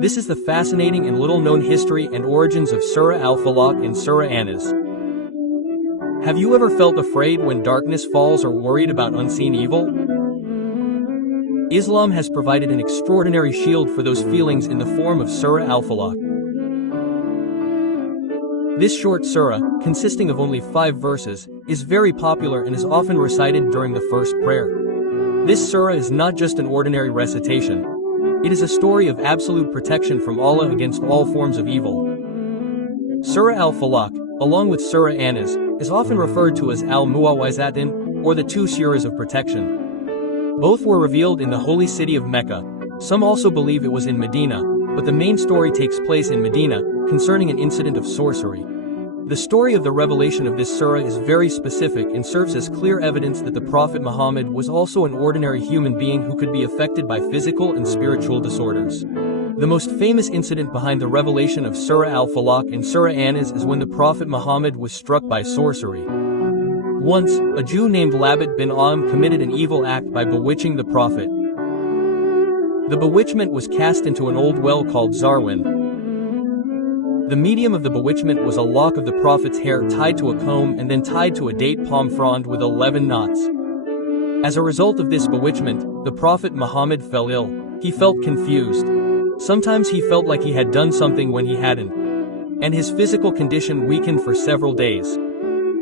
This is the fascinating and little-known history and origins of Surah Al-Falaq and Surah Anas. Have you ever felt afraid when darkness falls or worried about unseen evil? Islam has provided an extraordinary shield for those feelings in the form of Surah Al-Falaq. This short surah, consisting of only 5 verses, is very popular and is often recited during the first prayer. This surah is not just an ordinary recitation. It is a story of absolute protection from Allah against all forms of evil. Surah Al-Falaq, along with Surah Anas, is often referred to as Al-Mu'awwizatain, or the 2 surahs of protection. Both were revealed in the holy city of Mecca. Some also believe it was in Medina, but the main story takes place in Medina, concerning an incident of sorcery. The story of the revelation of this surah is very specific and serves as clear evidence that the Prophet Muhammad was also an ordinary human being who could be affected by physical and spiritual disorders. The most famous incident behind the revelation of Surah Al-Falaq and Surah Anas is when the Prophet Muhammad was struck by sorcery. Once, a Jew named Labat bin Aam committed an evil act by bewitching the Prophet. The bewitchment was cast into an old well called Zarwin. The medium of the bewitchment was a lock of the Prophet's hair tied to a comb and then tied to a date palm frond with 11 knots. As a result of this bewitchment, the Prophet Muhammad fell ill. He felt confused. Sometimes he felt like he had done something when he hadn't. And his physical condition weakened for several days.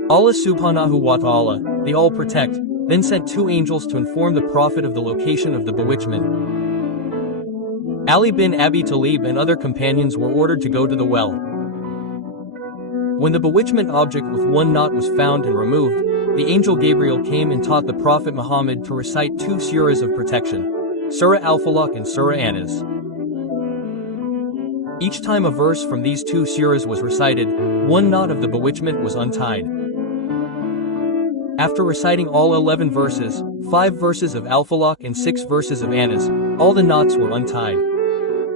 Allah subhanahu wa ta'ala, the All-Protect, then sent 2 angels to inform the Prophet of the location of the bewitchment. Ali bin Abi Talib and other companions were ordered to go to the well. When the bewitchment object with 1 knot was found and removed, the angel Gabriel came and taught the Prophet Muhammad to recite 2 surahs of protection, Surah Al-Falaq and Surah Anas. Each time a verse from these 2 surahs was recited, 1 knot of the bewitchment was untied. After reciting all 11 verses, 5 verses of Al-Falaq and 6 verses of Anas, all the knots were untied.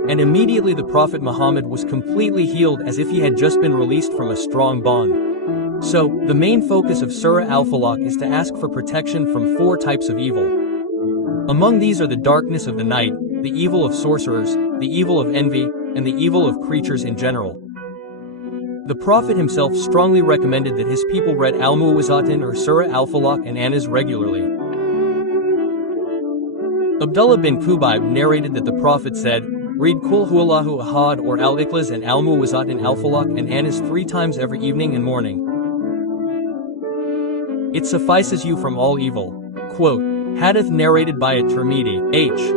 And immediately the Prophet Muhammad was completely healed as if he had just been released from a strong bond. So, the main focus of Surah Al-Falaq is to ask for protection from 4 types of evil. Among these are the darkness of the night, the evil of sorcerers, the evil of envy, and the evil of creatures in general. The Prophet himself strongly recommended that his people read Al-Mu'awwizatain or Surah Al-Falaq and Anas regularly. Abdullah bin Kubayb narrated that the Prophet said, "Read Qul Huwallahu Ahad or Al-Iklas and Al-Mu'awwizatain Al-Falaq and Anas 3 times every evening and morning. It suffices you from all evil." Quote, Hadith narrated by at-Tirmidhi, H.